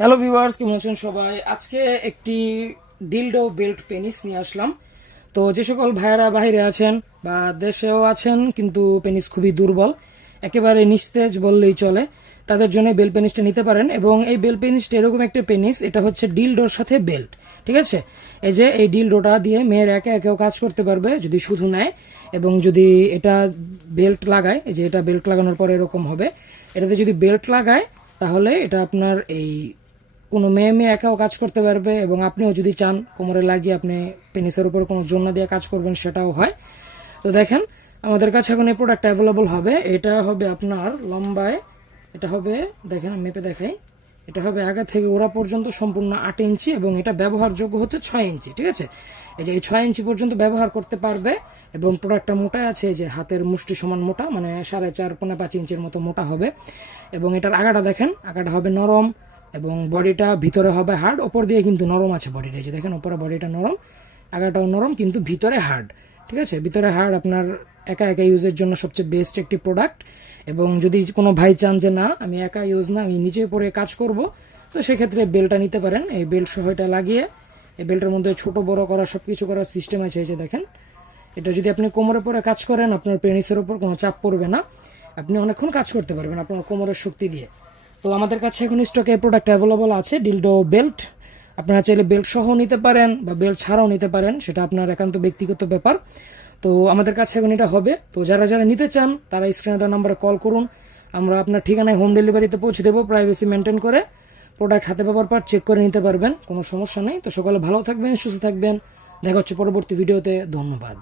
Hello viewers, কেমন আছেন সবাই? আজকে একটি ডিলডো বেল্ট পেনিস নিয়ে আসলাম। তো যে সকল ভাইয়েরা বাইরে আছেন বা দেশেও আছেন কিন্তু পেনিস খুবই দুর্বল, একেবারে নিস্তেজ বললেই চলে, তাদের জন্য বেল্ট পেনিসটা নিতে পারেন। এবং এই বেল্ট পেনিসটা এরকম একটা পেনিস, এটা হচ্ছে ডিলডোর সাথে বেল্ট, ঠিক আছে? এই যে এই ডিলডোটা দিয়ে মেয়ের একে একেও কাজ করতে পারবে যদি শুধু নেয়, এবং যদি এটা বেল্ট লাগায়, এই যে এটা বেল্ট লাগানোর পরে এরকম হবে। এটাতে যদি বেল্ট লাগায় তাহলে এটা আপনার এই কোনো মেয়ে মেয়ে একাও কাজ করতে পারবে, এবং আপনিও যদি চান কোমরে লাগিয়ে আপনি পেনিসের উপর কোনো জোড়না দিয়ে কাজ করবেন, সেটাও হয়। তো দেখেন, আমাদের কাছে এখন এই প্রোডাক্ট অ্যাভেলেবল হবে। এটা হবে আপনার লম্বায়, এটা হবে, দেখেন আমি মেপে দেখাই, এটা হবে আগা থেকে ওরা পর্যন্ত সম্পূর্ণ 8 ইঞ্চি, এবং এটা ব্যবহারযোগ্য হচ্ছে 6 ইঞ্চি, ঠিক আছে? এই যে এই 6 ইঞ্চি পর্যন্ত ব্যবহার করতে পারবে। এবং প্রোডাক্টটা মোটায় আছে, এই যে হাতের মুষ্টি সমান মোটা, মানে 4.5 ইঞ্চির মতো মোটা হবে। এবং এটার আগাটা দেখেন, আগাটা হবে নরম, এবং বডিটা ভিতরে হবে হার্ড, ওপর দিয়ে কিন্তু নরম আছে বডিটা, এই যে দেখেন ওপরে বডিটা নরম, আগাটাও নরম, কিন্তু ভিতরে হার্ড, ঠিক আছে? ভিতরে হার্ড, আপনার একা একা ইউজের জন্য সবচেয়ে বেস্ট একটি প্রোডাক্ট। এবং যদি কোনো ভাই চান যে না আমি একা ইউজ না, আমি নিজে পরে কাজ করব, তো সেক্ষেত্রে বেল্টটা নিতে পারেন। এই বেল্ট সহ এটা লাগিয়ে, এই বেল্টের মধ্যে ছোট বড় করা সব কিছু করার সিস্টেম আছে, এই যে দেখেন। এটা যদি আপনি কোমরে পরে কাজ করেন, আপনার পেনিসের উপর কোনো চাপ পড়বে না, আপনি অনেকক্ষণ কাজ করতে পারবেন আপনার কোমরের শক্তি দিয়ে। তো আমাদের কাছে এখন স্টকে প্রোডাক্ট অ্যাভেলেবল আছে, ডিলডো বেল্ট। আপনারা চাইলে বেল্ট সহ নিতে পারেন বা বেল্ট ছাড়াও নিতে পারেন, সেটা আপনার একান্ত ব্যক্তিগত ব্যাপার। তো আমাদের কাছে এখন এটা হবে। তো যারা যারা নিতে চান তারা স্ক্রিনে দেওয়া নাম্বারে কল করুন, আমরা আপনার ঠিকানায় হোম ডেলিভারিতে পৌঁছে দেবো, প্রাইভেসি মেনটেন করে। প্রোডাক্ট হাতে পাওয়ার পর চেক করে নিতে পারবেন, কোনো সমস্যা নেই। তো সকলে ভালো থাকবেন, সুস্থ থাকবেন, দেখা হচ্ছে পরবর্তী ভিডিওতে। ধন্যবাদ।